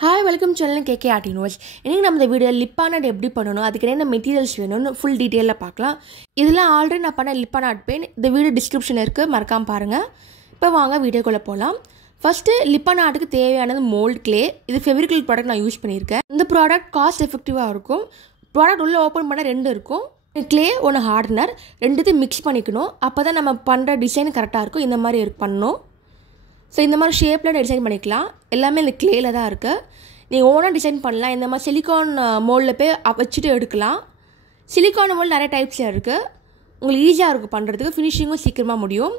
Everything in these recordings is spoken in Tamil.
Hi, welcome to channel KK Art Universe. இன்னைக்கு நம்ம இந்த வீடியோ லிப்பான் ஆர்ட் எப்படி பண்ணனும் அதுக்கு என்ன மெட்டீரியல்ஸ் வேணும்னு ஃபுல் டீடைலா பார்க்கலாம். இதெல்லாம் ஆல்ரெடி நான் பண்ண லிப்பான் ஆர்ட் பெயிண்ட் இந்த வீடியோ டிஸ்கிரிப்ஷன்ல இருக்கு மறக்காம பாருங்க. இப்போ வாங்க வீடியோக்குள்ள போலாம். ஃபர்ஸ்ட் லிப்பான் ஆர்ட்க்கு தேவையானது mold clay. இது ஃபெவிக்ரில் ப்ராடக்ட் நான் யூஸ் பண்ணியிருக்கேன். இந்த ப்ராடக்ட் காஸ்ட் எஃபெக்டிவா இருக்கும். ப்ராடக்ட் உள்ள ஓபன் பண்ண ரெண்டு இருக்கும். clay ஒன்னு ஹார்டனர் ரெண்டுத்தையும் mix பண்ணிக்கணும். அப்பதான் நம்ம பண்ற டிசைன் கரெக்ட்டா இருக்கும். இந்த மாதிரி பண்ணனும். So இந்த மாதிரி ஷேப்ல டிசைன் பண்ணிக்கலாம். எல்லாமே இந்த clay-ல தான் இருக்கு. நீங்க ஓனா டிசைன் பண்ணலாம். இந்த மாதிரி சிலிகான் மோல்ட்ல போய் வச்சிட்டு எடுக்கலாம். சிலிகான் மோல்ட் நிறைய டைப்ஸ்ல இருக்கு. உங்களுக்கு ஈஸியா இருக்கு பண்றதுக்கு. ஃபினிஷிங்கும் சீக்கிரமா முடியும்.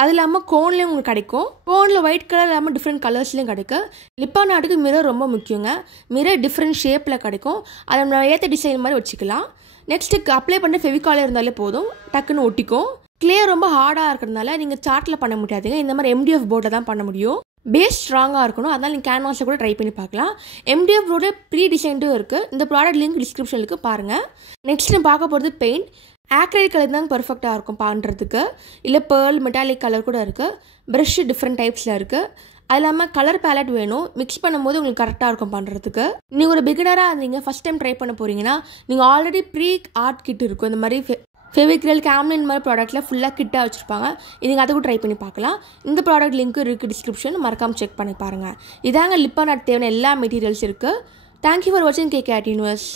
அது இல்லாம கோன்லயும் உங்களுக்கு கிடைக்கும். கோன்ல ஒயிட் கலர் இல்லாம டிஃபரண்ட் கலர்ஸ்லயும் கிடைக்கும். லிப்பான் ஆர்ட்க்கு மிரர் ரொம்ப முக்கியங்க. மிரர் டிஃபரண்ட் ஷேப்ல கிடைக்கும். அதை நம்ம ஏத்த டிசைன் மாதிரி வச்சுக்கலாம். நெக்ஸ்ட் அப்ளை பண்ண ஃபெவிகால் இருந்தாலே போதும். டக்குன்னு ஒட்டிக்கும். clay ரொம்ப ஹார்டா இருக்குறதுனால நீங்க சார்ட்ல பண்ண முடியாதுங்க. இந்த மாதிரி MDF போர்ட்ல தான் பண்ண முடியும். பேஸ் ஸ்ட்ராங்கா இருக்கணும். அதனால நீங்க கேன்வாஸ்ல கூட ட்ரை பண்ணி பார்க்கலாம். MDF போர்டு ப்ரீ டிசைன்டும் இருக்கு. இந்த ப்ராடக்ட் லிங்க் டிஸ்கிரிப்ஷன்ல இருக்கு பாருங்க. நெக்ஸ்ட் நம்ம பார்க்க போறது பெயிண்ட். acrylic கலர் தான் பெர்ஃபெக்ட்டா இருக்கும் பண்றதுக்கு. இல்ல pearl மெட்டாலிக் கலர் கூட இருக்கு. பிரஷ் டிஃபரண்ட் டைப்ஸ்ல இருக்கு. அது இல்லாம கலர் பேலட் வேணும். மிக்ஸ் பண்ணும்போது உங்களுக்கு கரெக்ட்டா இருக்கும் பண்றதுக்கு. நீங்க ஒரு பிகினரா இருந்தீங்க ஃபர்ஸ்ட் டைம் ட்ரை பண்ண போறீங்கன்னா நீங்க ஆல்ரெடி ப்ரீ ஆர்ட் கிட் இருக்கும். இந்த மாதிரி ஃபெவிக்ரில் கேம்லின் மாதிரி ப்ராடக்ட்ல ஃபுல்லா கிட்டா வச்சிருப்பாங்க. நீங்க அதை கூட ட்ரை பண்ணி பார்க்கலாம். இந்த ப்ராடக்ட் லிங்க் இருக்கு டிஸ்கிரிப்ஷன் மறக்காம செக் பண்ணி பாருங்க. இதாங்க லிப்பான் ஆர்ட் தேவையான எல்லா மெட்டீரியல்ஸ் இருக்கு. Thank you for watching KK Art Universe.